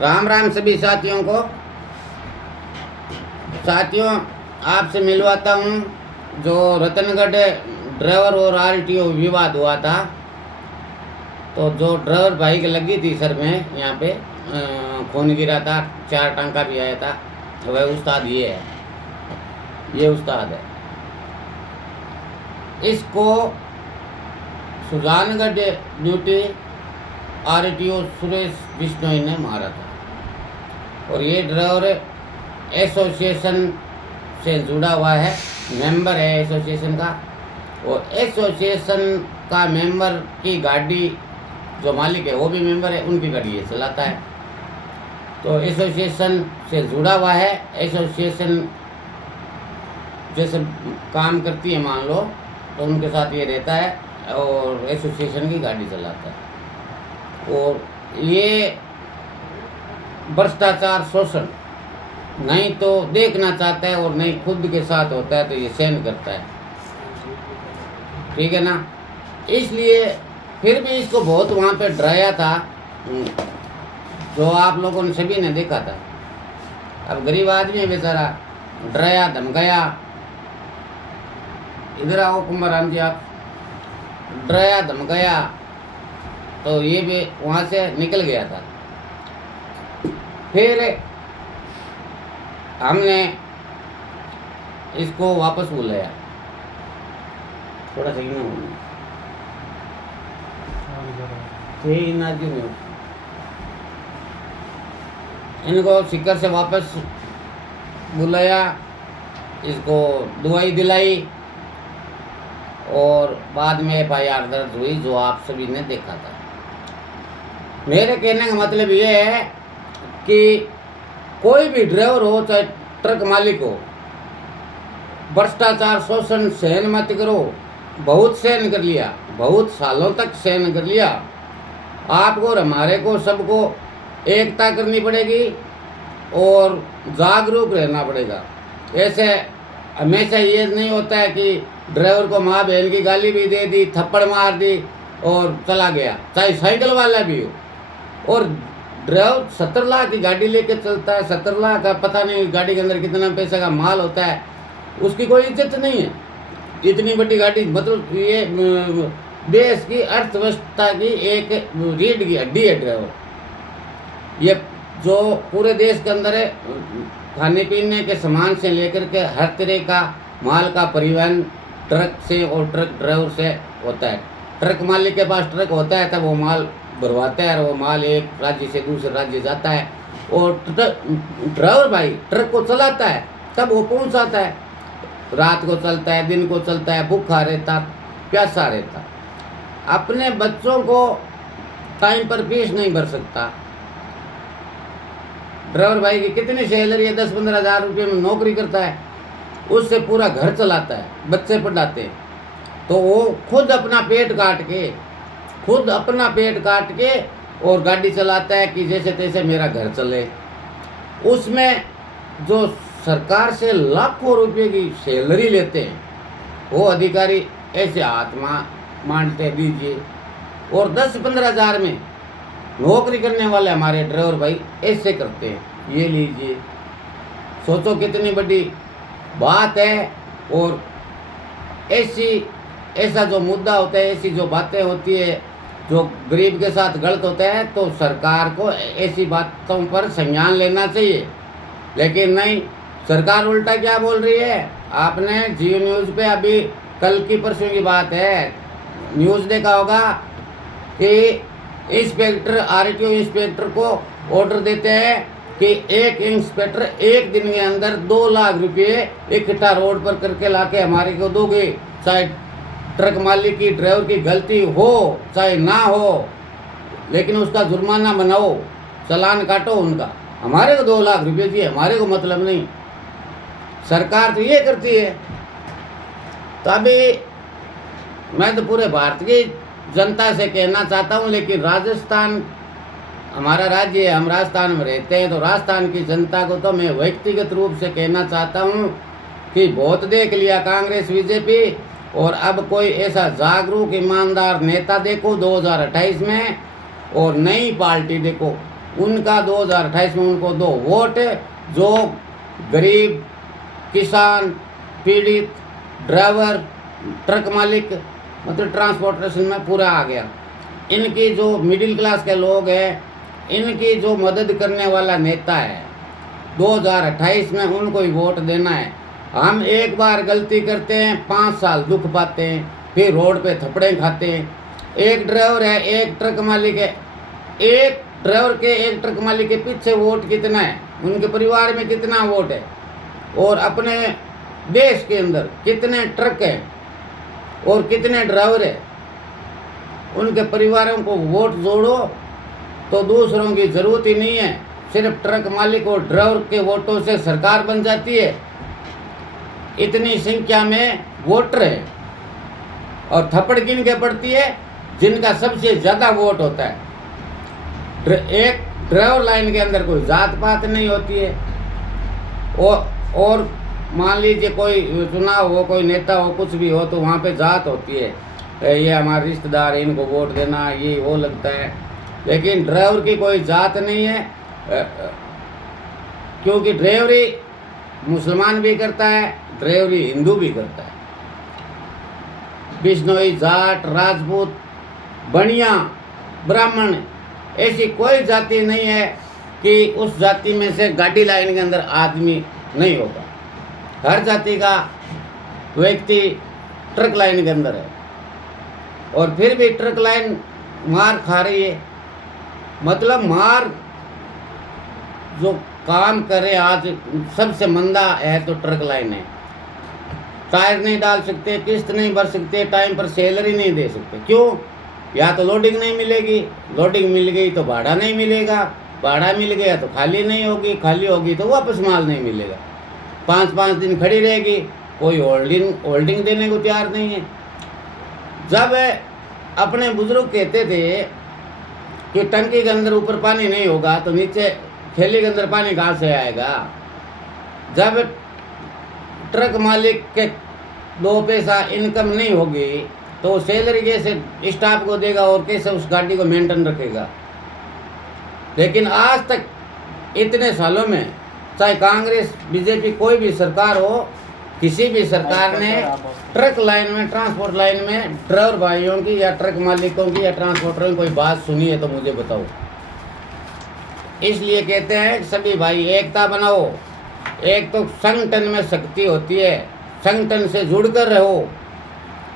राम राम सभी साथियों को। साथियों, आपसे मिलवाता हूँ जो रतनगढ़ ड्राइवर और आरटीओ विवाद हुआ था। तो जो ड्राइवर भाई की लगी थी सर में, यहाँ पे खून गिरा था, 4 टांका भी आया था। वह उस्ताद ये है, ये उस्ताद है। इसको सुजानगढ़ ड्यूटी आरटीओ सुरेश बिश्नोई ने मारा था। और ये ड्राइवर एसोसिएशन से जुड़ा हुआ है, मेंबर है एसोसिएशन का। और एसोसिएशन का मेंबर की गाड़ी जो मालिक है वो भी मेंबर है, उनकी गाड़ी ये चलाता है। तो एसोसिएशन से जुड़ा हुआ है, एसोसिएशन जैसे काम करती है मान लो, तो उनके साथ ये रहता है और एसोसिएशन की गाड़ी चलाता है। और ये भ्रष्टाचार, शोषण नहीं तो देखना चाहता है और नहीं खुद के साथ होता है तो ये सहन करता है, ठीक है ना। इसलिए फिर भी इसको बहुत वहाँ पे डराया था, जो आप लोगों ने सभी ने देखा था। अब गरीब आदमी है बेचारा, डराया धमकाया। इधर आओ कुंभराम जी, आप। डराया धमकाया तो ये भी वहाँ से निकल गया था। फिर हमने इसको वापस बुलाया। थोड़ा सही ना होना इनको सिक्कर से वापस बुलाया, इसको दवाई दिलाई और बाद में FIR दर्ज हुई, जो आप सभी ने देखा था। मेरे कहने का मतलब ये है कि कोई भी ड्राइवर हो चाहे ट्रक मालिक हो, भ्रष्टाचार शोषण सहन मत करो। बहुत सहन कर लिया, बहुत सालों तक सहन कर लिया। आपको और हमारे को सबको एकता करनी पड़ेगी और जागरूक रहना पड़ेगा। ऐसे हमेशा ये नहीं होता है कि ड्राइवर को माँ बहन की गाली भी दे दी, थप्पड़ मार दी और चला गया, चाहे साइकिल वाला भी हो। और ड्राइवर 17 लाख की गाड़ी लेके चलता है, 17 लाख का पता नहीं गाड़ी के अंदर कितना पैसे का माल होता है, उसकी कोई इज्जत नहीं है। इतनी बड़ी गाड़ी, मतलब ये देश की अर्थव्यवस्था की एक रीढ़ की हड्डी है ड्राइवर। ये जो पूरे देश के अंदर है, खाने पीने के सामान से लेकर के हर तरह का माल का परिवहन ट्रक से और ट्रक ड्राइवर से होता है। ट्रक मालिक के पास ट्रक होता है तब वो माल भरवाता है और वो माल एक राज्य से दूसरे राज्य जाता है। और ड्राइवर भाई ट्रक को चलाता है तब वो पहुंचाता है। रात को चलता है, दिन को चलता है, भूखा रहता, प्यासा रहता, अपने बच्चों को टाइम पर फीस नहीं भर सकता। ड्राइवर भाई की कितनी सैलरी है, 10-15 हज़ार रुपये में नौकरी करता है, उससे पूरा घर चलाता है, बच्चे पढ़ाते हैं। तो वो खुद अपना पेट काट के और गाड़ी चलाता है कि जैसे तैसे मेरा घर चले। उसमें जो सरकार से लाखों रुपए की सैलरी लेते हैं वो अधिकारी ऐसे हाथ मांगते दीजिए, और 10-15 हज़ार में नौकरी करने वाले हमारे ड्राइवर भाई ऐसे करते हैं, ये लीजिए। सोचो कितनी बड़ी बात है। और ऐसा जो मुद्दा होता है, ऐसी जो बातें होती है जो गरीब के साथ गलत होता है, तो सरकार को ऐसी बातों पर संज्ञान लेना चाहिए। लेकिन नहीं, सरकार उल्टा क्या बोल रही है। आपने जियो न्यूज़ पे अभी कल की परसों की बात है, न्यूज़ देखा होगा कि इंस्पेक्टर, आरटीओ इंस्पेक्टर को ऑर्डर देते हैं कि एक इंस्पेक्टर एक दिन के अंदर 2 लाख रुपये इकट्ठा रोड पर करके लाके हमारे को दोगे। चाहे ट्रक मालिक की, ड्राइवर की गलती हो चाहे ना हो, लेकिन उसका जुर्माना बनाओ, चालान काटो उनका। हमारे को 2 लाख रुपये दिए, हमारे को मतलब नहीं। सरकार तो ये करती है। तो अभी मैं तो पूरे भारत की जनता से कहना चाहता हूँ, लेकिन राजस्थान हमारा राज्य है, हम राजस्थान में रहते हैं, तो राजस्थान की जनता को तो मैं व्यक्तिगत रूप से कहना चाहता हूँ कि बहुत देख लिया कांग्रेस बीजेपी, और अब कोई ऐसा जागरूक ईमानदार नेता देखो 2028 में, और नई पार्टी देखो। उनका 2028 में उनको दो वोट, जो गरीब, किसान, पीड़ित, ड्राइवर, ट्रक मालिक, मतलब ट्रांसपोर्टेशन में पूरा आ गया। इनकी जो मिडिल क्लास के लोग हैं, इनकी जो मदद करने वाला नेता है, 2028 में उनको ही वोट देना है। हम एक बार गलती करते हैं, 5 साल दुख पाते हैं, फिर रोड पे थप्पड़े खाते हैं। एक ड्राइवर है, एक ट्रक मालिक है, एक ड्राइवर के एक ट्रक मालिक के पीछे वोट कितना है, उनके परिवार में कितना वोट है, और अपने देश के अंदर कितने ट्रक हैं और कितने ड्राइवर हैं, उनके परिवारों को वोट जोड़ो तो दूसरों की ज़रूरत ही नहीं है। सिर्फ ट्रक मालिक और ड्राइवर के वोटों से सरकार बन जाती है। इतनी संख्या में वोटर है और थप्पड़ किन के पड़ती है, जिनका सबसे ज़्यादा वोट होता है। एक ड्राइवर लाइन के अंदर कोई जात पात नहीं होती है, और मान लीजिए कोई चुनाव हो, कोई नेता हो, कुछ भी हो, तो वहाँ पे जात होती है, ये हमारे रिश्तेदार, इनको वोट देना, ये वो लगता है। लेकिन ड्राइवर की कोई जात नहीं है, क्योंकि ड्राइवरी मुसलमान भी करता है, ड्राइवरी हिंदू भी करता है। बिश्नोई, जाट, राजपूत, बनिया, ब्राह्मण, ऐसी कोई जाति नहीं है कि उस जाति में से गाड़ी लाइन के अंदर आदमी नहीं होगा। हर जाति का व्यक्ति ट्रक लाइन के अंदर है, और फिर भी ट्रक लाइन मार खा रही है। मतलब मार जो काम करे आज सबसे मंदा है तो ट्रक लाइन है। टायर नहीं डाल सकते, किस्त नहीं भर सकते, टाइम पर सैलरी नहीं दे सकते। क्यों? या तो लोडिंग नहीं मिलेगी, लोडिंग मिल गई तो भाड़ा नहीं मिलेगा, भाड़ा मिल गया तो खाली नहीं होगी, खाली होगी तो वापस माल नहीं मिलेगा, 5-5 दिन खड़ी रहेगी, कोई होल्डिंग देने को तैयार नहीं है। जब अपने बुजुर्ग कहते थे कि टंकी के अंदर ऊपर पानी नहीं होगा तो नीचे थैली के अंदर पानी कहाँ से आएगा। जब ट्रक मालिक के 2 पैसा इनकम नहीं होगी तो सैलरी कैसे स्टाफ को देगा और कैसे उस गाड़ी को मेंटेन रखेगा। लेकिन आज तक इतने सालों में, चाहे कांग्रेस, बीजेपी, कोई भी सरकार हो, किसी भी सरकार ने ट्रक लाइन में, ट्रांसपोर्ट लाइन में ड्राइवर भाइयों की या ट्रक मालिकों की या ट्रांसपोर्टरों की कोई बात सुनी है तो मुझे बताओ। इसलिए कहते हैं सभी भाई एकता बनाओ। एक तो संगठन में शक्ति होती है, संगठन से जुड़कर रहो,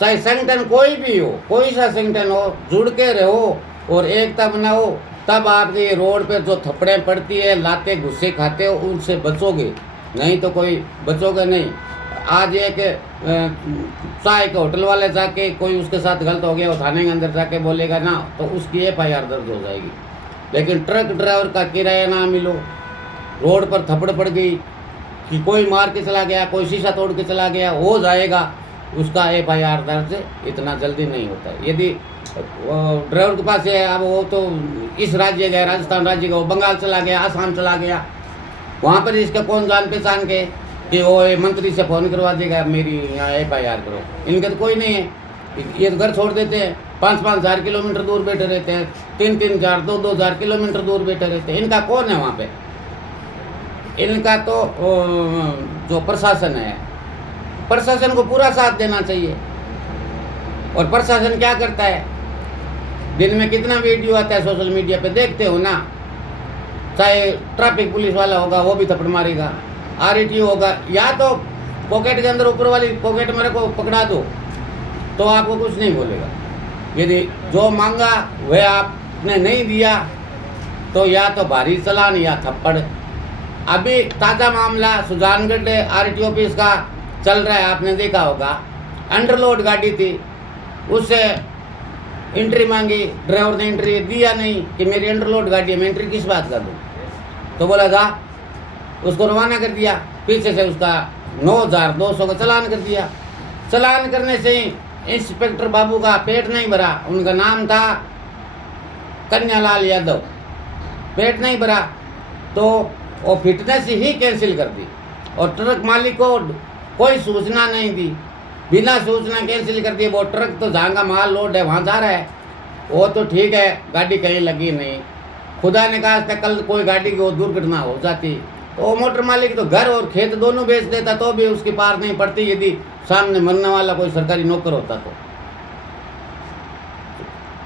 चाहे संगठन कोई भी हो, कोई सा संगठन हो, जुड़ के रहो और एकता बनाओ। तब आपके रोड पर जो थप्पड़ें पड़ती है, लाते गुस्से खाते हो, उनसे बचोगे, नहीं तो कोई बचोगे नहीं। आज एक चाय के होटल वाले जाके कोई उसके साथ गलत हो गया, वो थाने के अंदर जाके बोलेगा ना तो उसकी FIR दर्ज हो जाएगी। लेकिन ट्रक ड्राइवर का किराया ना मिलो, रोड पर थप्पड़ पड़ गई कि कोई मार के चला गया, कोई शीशा तोड़ के चला गया, हो जाएगा, उसका FIR दर्ज इतना जल्दी नहीं होता है। यदि ड्राइवर के पास है, अब वो तो इस राज्य गया, राजस्थान राज्य का, वो बंगाल चला गया, आसाम चला गया, वहाँ पर इसका कौन जान पहचान के कि वो मंत्री से फ़ोन करवा देगा मेरी यहाँ FIR करो। इनके तो कोई नहीं है, ये तो घर छोड़ देते हैं, 5-5 हज़ार किलोमीटर दूर बैठे रहते हैं, 3-3 हज़ार 2-2 हज़ार किलोमीटर दूर बैठे रहते हैं। इनका कौन है वहाँ पे? इनका तो जो प्रशासन है, प्रशासन को पूरा साथ देना चाहिए। और प्रशासन क्या करता है? दिन में कितना वीडियो आता है सोशल मीडिया पे, देखते हो ना। चाहे ट्रैफिक पुलिस वाला होगा वो भी थप्पड़ मारेगा, RTO होगा, या तो पॉकेट के अंदर ऊपर वाली पॉकेट मेरे को पकड़ा दो तो आपको कुछ नहीं बोलेगा। यदि जो मांगा वह आपने नहीं दिया तो या तो भारी चालान या थप्पड़। अभी ताज़ा मामला सुजानगढ़ RTO ऑफिस का चल रहा है, आपने देखा होगा। अंडरलोड गाड़ी थी, उससे एंट्री मांगी, ड्राइवर ने एंट्री दिया नहीं कि मेरी अंडरलोड गाड़ी है, मैं एंट्री किस बात का दूँ। तो बोला था, उसको रवाना कर दिया, पीछे से उसका 9,200 का चालान कर दिया। चालान करने से ही इंस्पेक्टर बाबू का पेट नहीं भरा, उनका नाम था कन्यालाल यादव, पेट नहीं भरा तो वो फिटनेस ही कैंसिल कर दी। और ट्रक मालिक को कोई सूचना नहीं दी, बिना सूचना कैंसिल कर दी। वो ट्रक तो जहाँ का माल लोड है वहाँ जा रहा है, वो तो ठीक है, गाड़ी कहीं लगी नहीं, खुदा ने कहा था कल कोई गाड़ी की दुर्घटना हो जाती तो मोटर मालिक तो घर और खेत दोनों बेच देता तो भी उसकी पार नहीं पड़ती यदि सामने मरने वाला कोई सरकारी नौकर होता तो।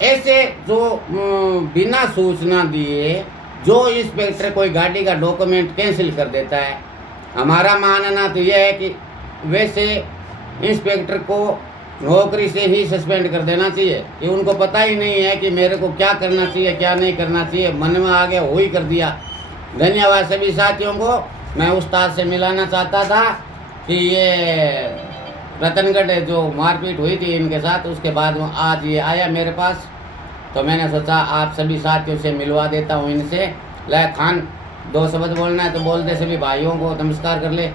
ऐसे जो बिना सूचना दिए जो इंस्पेक्टर कोई गाड़ी का डॉक्यूमेंट कैंसिल कर देता है, हमारा मानना तो यह है कि वैसे इंस्पेक्टर को नौकरी से ही सस्पेंड कर देना चाहिए कि उनको पता ही नहीं है कि मेरे को क्या करना चाहिए क्या नहीं करना चाहिए, मन में आ गया वही कर दिया। धन्यवाद सभी साथियों को। मैं उस्ताद से मिलाना चाहता था कि ये रतनगढ़ जो मारपीट हुई थी इनके साथ, उसके बाद आज ये आया मेरे पास तो मैंने सोचा आप सभी साथियों से मिलवा देता हूँ इनसे। ले खान, 2 शब्द बोलना है तो बोल दे, सभी भाइयों को नमस्कार कर ले।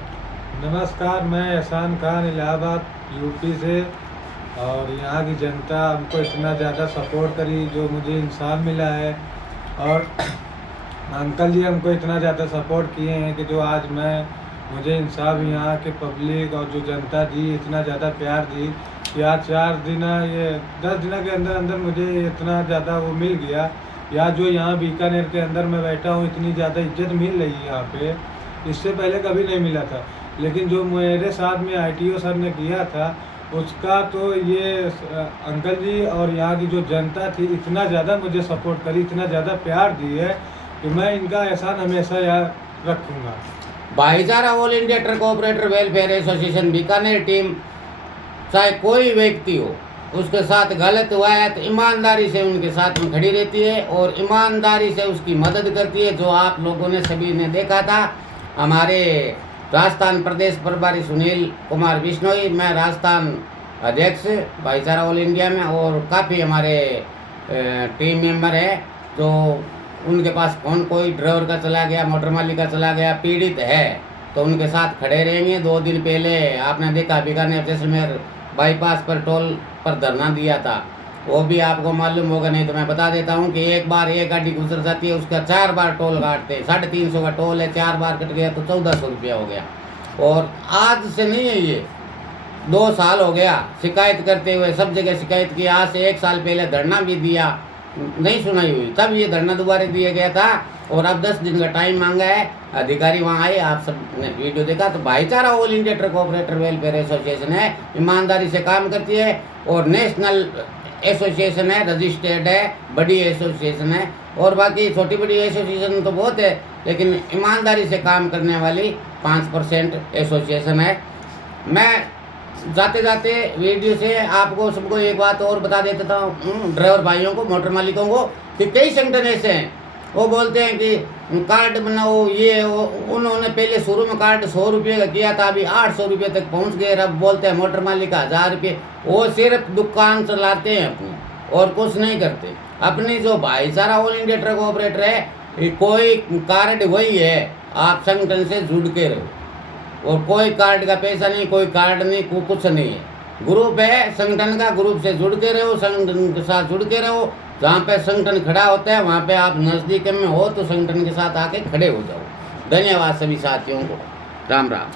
नमस्कार, मैं एहसान खान इलाहाबाद यूपी से। और यहाँ की जनता हमको इतना ज़्यादा सपोर्ट करी, जो मुझे इंसाफ मिला है, और अंकल जी हमको इतना ज़्यादा सपोर्ट किए हैं कि जो आज मुझे इंसाफ यहाँ के पब्लिक और जो जनता दी, इतना ज़्यादा प्यार दी कि आज 10 दिन के अंदर अंदर मुझे इतना ज़्यादा वो मिल गया। या जो यहाँ बीकानेर के अंदर मैं बैठा हूँ, इतनी ज़्यादा इज्जत मिल रही है यहाँ पे, इससे पहले कभी नहीं मिला था। लेकिन जो मेरे साथ में ITO सर ने किया था उसका तो ये अंकल जी और यहाँ की जो जनता थी इतना ज़्यादा मुझे सपोर्ट करी, इतना ज़्यादा प्यार दी है कि मैं इनका एहसान हमेशा याद रखूँगा। भाईचारा all India truck operator welfare association Bikaner team, चाहे कोई व्यक्ति हो, उसके साथ गलत हुआ है तो ईमानदारी से उनके साथ में खड़ी रहती है और ईमानदारी से उसकी मदद करती है। जो आप लोगों ने सभी ने देखा था, हमारे राजस्थान प्रदेश प्रभारी सुनील कुमार बिश्नोई, मैं राजस्थान अध्यक्ष भाईचारा ऑल इंडिया में, और काफ़ी हमारे टीम मेंबर हैं जो उनके पास कौन कोई ड्राइवर का चला गया, मोटर मालिक का चला गया, पीड़ित है तो उनके साथ खड़े रहेंगे। 2 दिन पहले आपने देखा बीकानेर जैसलमेर बाईपास पर टोल पर धरना दिया था, वो भी आपको मालूम होगा, नहीं तो मैं बता देता हूँ कि एक बार एक गाड़ी गुजर जाती है उसका 4 बार टोल काटते, 350 का टोल है, 4 बार कट गया तो 1400 रुपया हो गया। और आज से नहीं है ये, 2 साल हो गया शिकायत करते हुए, सब जगह शिकायत की। आज से 1 साल पहले धरना भी दिया, नहीं सुनाई हुई, तब ये धरना दोबारा दिया गया था और अब 10 दिन का टाइम मांगा है। अधिकारी वहाँ आए, आप सब ने वीडियो देखा। तो भाईचारा all India truck operator welfare association है, ईमानदारी से काम करती है और नेशनल एसोसिएशन है, रजिस्टर्ड है, बड़ी एसोसिएशन है। और बाकी छोटी बड़ी एसोसिएशन तो बहुत है, लेकिन ईमानदारी से काम करने वाली 5% एसोसिएशन है। मैं जाते जाते वीडियो से आपको सबको एक बात और बता देता हूँ, ड्राइवर भाइयों को, मोटर मालिकों को, कि कई संगठन ऐसे हैं वो बोलते हैं कि कार्ड बनाओ, ये उन्होंने पहले शुरू में कार्ड 100 रुपये का किया था, अभी 800 रुपये तक पहुँच गए। अब बोलते हैं मोटर मालिक का 1000 रुपये। वो सिर्फ दुकान चलाते हैं अपनी और कुछ नहीं करते। अपनी जो भाईचारा ऑल इंडिया ट्रक ऑपरेटर है, कोई कार्ड वही है, आप संगठन से जुड़ के रहो और कोई कार्ड का पैसा नहीं, कोई कार्ड नहीं, कुछ नहीं है। ग्रुप है संगठन का, ग्रुप से जुड़ के रहो, संगठन के साथ जुड़ के रहो। जहाँ पे संगठन खड़ा होता है वहाँ पे आप नज़दीक में हो तो संगठन के साथ आके खड़े हो जाओ। धन्यवाद सभी साथियों को, राम राम।